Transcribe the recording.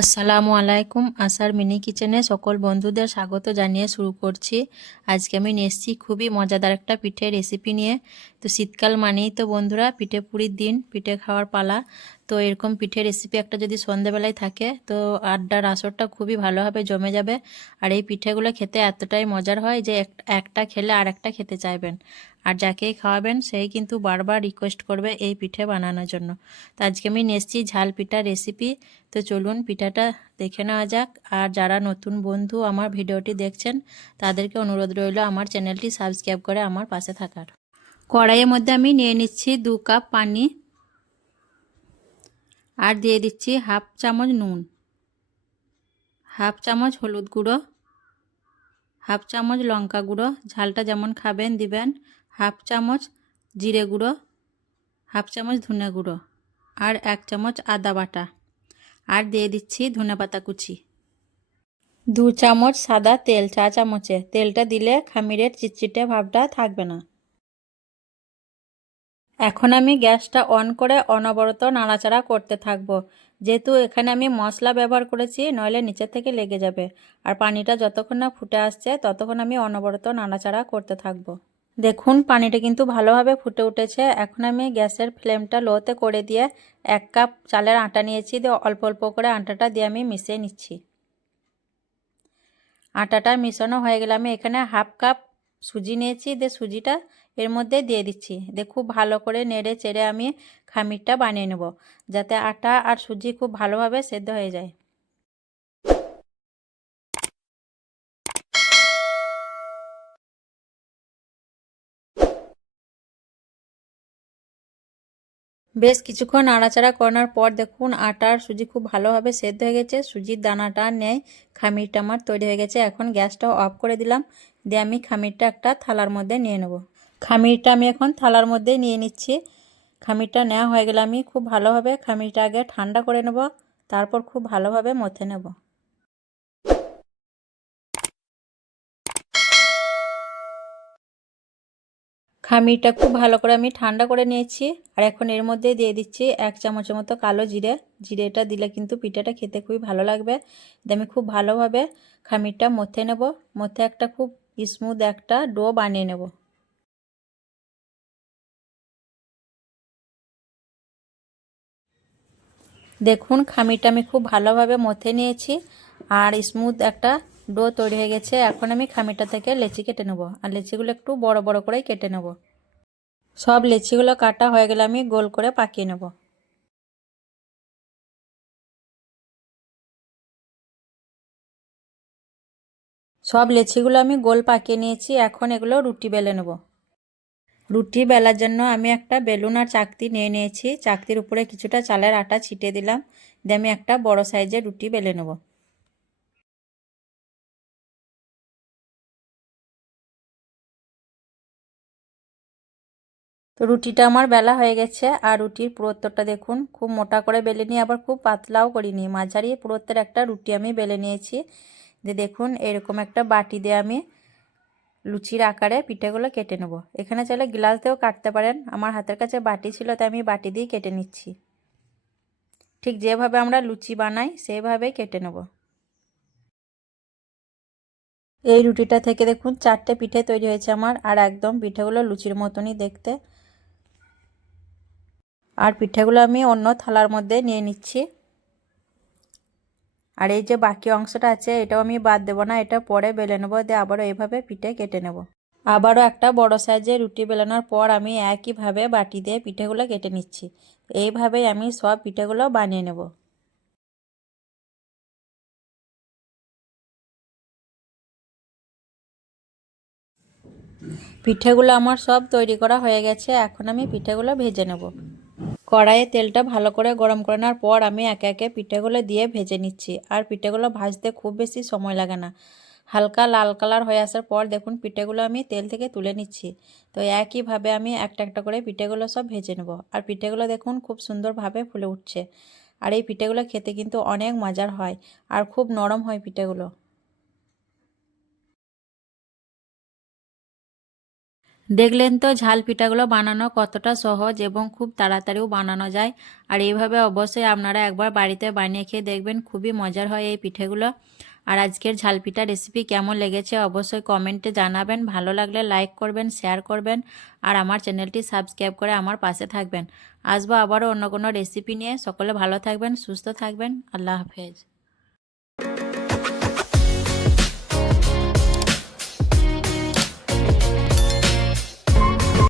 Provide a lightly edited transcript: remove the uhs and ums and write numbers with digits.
আসসালামু আলাইকুম। আসার মিনি কিচেনে সকল বন্ধুদের স্বাগত জানিয়ে শুরু করছি। আজকে আমি নিয়ে এসেছি খুবই মজাদার একটা পিঠের রেসিপি নিয়ে। তো শীতকাল মানেই তো বন্ধুরা পিঠে পুরির দিন, পিঠে খাওয়ার পালা। তো এরকম পিঠের রেসিপি একটা যদি সন্ধ্যেবেলায় থাকে তো আড্ডার আসরটা খুবই ভালোভাবে জমে যাবে। আর এই পিঠেগুলো খেতে এতটাই মজার হয় যে একটা খেলে আর একটা খেতে চাইবেন। আর যাকেই খাওয়াবেন সেই কিন্তু বারবার রিকোয়েস্ট করবে এই পিঠে বানানোর জন্য। তো আজকে আমি নিয়ে এসেছি ঝাল পিঠার রেসিপি। তো চলুন পিঠাটা দেখে নেওয়া যাক। আর যারা নতুন বন্ধু আমার ভিডিওটি দেখছেন তাদেরকে অনুরোধ রইল আমার চ্যানেলটি সাবস্ক্রাইব করে আমার পাশে থাকার। কড়াইয়ের মধ্যে আমি নিয়ে নিচ্ছি 2 কাপ পানি, আর দিয়ে দিচ্ছি হাফ চামচ নুন, হাফ চামচ হলুদ গুঁড়ো, হাফ চামচ লঙ্কা গুঁড়ো, ঝালটা যেমন খাবেন দিবেন, হাফ চামচ জিরে গুঁড়ো, হাফ চামচ ধনে গুঁড়ো, আর 1 চামচ আদা বাটা, আর দিয়ে দিচ্ছি ধনেপাতা কুচি। 2 চামচ সাদা তেল, চা চামচে। তেলটা দিলে খামিরের চিটচিটে ভাবটা থাকবে না। এখন আমি গ্যাসটা অন করে অনবরত নাড়াচাড়া করতে থাকবো, যেহেতু এখানে আমি মশলা ব্যবহার করেছি, নইলে নিচে থেকে লেগে যাবে। আর পানিটা যতক্ষণ না ফুটে আসছে ততক্ষণ আমি অনবরত নাড়াচাড়া করতে থাকবো। দেখুন পানিটা কিন্তু ভালোভাবে ফুটে উঠেছে। এখন আমি গ্যাসের ফ্লেমটা লোতে করে দিয়ে 1 কাপ চালের আটা নিয়েছি, দিয়ে অল্প অল্প করে আটাটা দিয়ে আমি মিশিয়ে নিচ্ছি। আটাটা মিশানো হয়ে গেলে আমি এখানে হাফ কাপ সুজি নিয়েছি, দিয়ে সুজিটা এর মধ্যে দিয়ে দিচ্ছি। দিয়ে খুব ভালো করে নেড়ে চেড়ে আমি খামিরটা বানিয়ে নেব, যাতে আটা আর সুজি খুব ভালোভাবে সেদ্ধ হয়ে যায়। বেশ কিছুক্ষণ নাড়াচাড়া করানোর পর দেখুন আটা আর সুজি খুব ভালোভাবে সেদ্ধ হয়ে গেছে, সুজির দানাটা নেই, খামিরটা আমার তৈরি হয়ে গেছে। এখন গ্যাসটা অফ করে দিলাম, দিয়ে আমি খামিরটা একটা থালার মধ্যে নিয়ে নেব। খামিরটা আমি এখন থালার মধ্যে নিয়ে নিচ্ছি। খামিরটা নেওয়া হয়ে গেলে আমি খুব ভালোভাবে খামিরটা আগে ঠান্ডা করে নেব, তারপর খুব ভালোভাবে মথে নেব। খামিরটা খুব ভালো করে আমি ঠান্ডা করে নিয়েছি। আর এখন এর মধ্যে দিয়ে দিচ্ছি 1 চামচের মতো কালো জিরে। জিরেটা দিলে কিন্তু পিঠাটা খেতে খুবই ভালো লাগবে। দিয়ে আমি খুব ভালোভাবে খামিরটা মথে নেব, মথে একটা খুব স্মুথ একটা ডো বানিয়ে নেব। দেখুন খামিরটা আমি খুব ভালোভাবে মথে নিয়েছি, আর স্মুথ একটা ডো তৈরি হয়ে গেছে। এখন আমি খামিরটা থেকে লেচি কেটে নেব, আর লেচিগুলো একটু বড় বড় করেই কেটে নেব। সব লেচিগুলো কাটা হয়ে গেলে আমি গোল করে পাকিয়ে নেব। সব লেচিগুলো আমি গোল পাকিয়ে নিয়েছি। এখন এগুলো রুটি বেলে নেব। রুটি বেলার জন্য আমি একটা বেলুন আর চাকতি নিয়ে নিয়েছি। চাকতির উপরে কিছুটা চালের আটা ছিটিয়ে দিলাম, দিয়ে আমি একটা বড় সাইজের রুটি বেলে নেব। তো রুটিটা আমার বেলা হয়ে গেছে। আর রুটির পুরুত্বটা দেখুন, খুব মোটা করে বেলে নিয়ে আবার খুব পাতলাও করিনি, মাঝারি পুরুত্বের একটা রুটি আমি বেলে নিয়েছি। দিয়ে দেখুন এরকম একটা বাটি দিয়ে আমি লুচির আকারে পিঠেগুলো কেটে নেব। এখানে চাইলে গ্লাস দিয়েও কাটতে পারেন, আমার হাতের কাছে বাটি ছিল তাই আমি বাটি দিয়ে কেটে নিচ্ছি। ঠিক যেভাবে আমরা লুচি বানাই সেইভাবেই কেটে নেব। এই রুটিটা থেকে দেখুন 4টে পিঠে তৈরি হয়েছে আমার, আর একদম পিঠেগুলো লুচির মতনই দেখতে। আর পিঠেগুলো আমি অন্য থালার মধ্যে নিয়ে নিচ্ছি। আর এই যে বাকি অংশটা আছে এটাও আমি বাদ দেবো না, এটা পরে বেলে নেবো, দিয়ে আবারও এইভাবে পিঠে কেটে নেব। আবারও একটা বড় সাইজের রুটি বেলানোর পর আমি একইভাবে বাটি দিয়ে পিঠেগুলো কেটে নিচ্ছি। এইভাবেই আমি সব পিঠেগুলো বানিয়ে নেব। পিঠেগুলো আমার সব তৈরি করা হয়ে গেছে। এখন আমি পিঠেগুলো ভেজে নেব। কড়াইয়ে তেলটা ভালো করে গরম করে নেওয়ার পর আমি একে একে পিঠেগুলো দিয়ে ভেজে নিচ্ছি। আর পিঠেগুলো ভাজতে খুব বেশি সময় লাগে না। হালকা লাল কালার হয়ে আসার পর দেখুন পিঠেগুলো আমি তেল থেকে তুলে নিচ্ছি। তো একইভাবে আমি একটা একটা করে পিঠেগুলো সব ভেজে নেব। আর পিঠেগুলো দেখুন খুব সুন্দরভাবে ফুলে উঠছে। আর এই পিঠেগুলো খেতে কিন্তু অনেক মজার হয়, আর খুব নরম হয় পিঠেগুলো। দেখলেন তো ঝাল পিঠাগুলো বানানো কতটা সহজ এবং খুব তাড়াতাড়িও বানানো যায়। আর এইভাবে অবশ্যই আপনারা একবার বাড়িতে বানিয়ে খেয়ে দেখবেন, খুবই মজার হয় এই পিঠেগুলো। আর আজকের ঝাল পিঠা রেসিপি কেমন লেগেছে অবশ্যই কমেন্টে জানাবেন। ভালো লাগলে লাইক করবেন, শেয়ার করবেন আর আমার চ্যানেলটি সাবস্ক্রাইব করে আমার পাশে থাকবেন। আসবো আবারও অন্য কোনো রেসিপি নিয়ে। সকলে ভালো থাকবেন, সুস্থ থাকবেন। আল্লাহ হাফেজ।